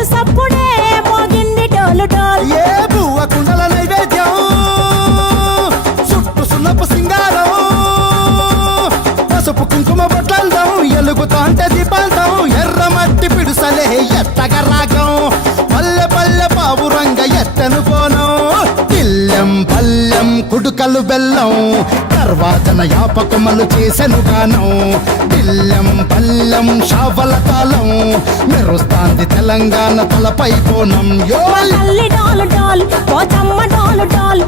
డోలు సప్పుడే మోగింది డోలు డోల్ ఏ బువ్వ కుండల నైవేద్యం చుట్టు సున్నపు సింగారం పసుపు కుంకుమ బొట్లందం ఎలుగుతాంటే దీపాంతం ఎర్ర మట్టి పిడుసలే ఎత్తగ రాగం పల్లె పల్లె పావురంగ ఎత్తను పోనం పిల్లెం పల్లెం కుడుకలు బెల్లం తర్వాతన యాపకమలు చేసెను గానం పిల్లెం పల్లెం షావల తాళం మెరుస్తాంది తెలంగాణ తలపై కోణం యో తల్లి డోలు డోల్ పోచమ్మ డోలు డోల్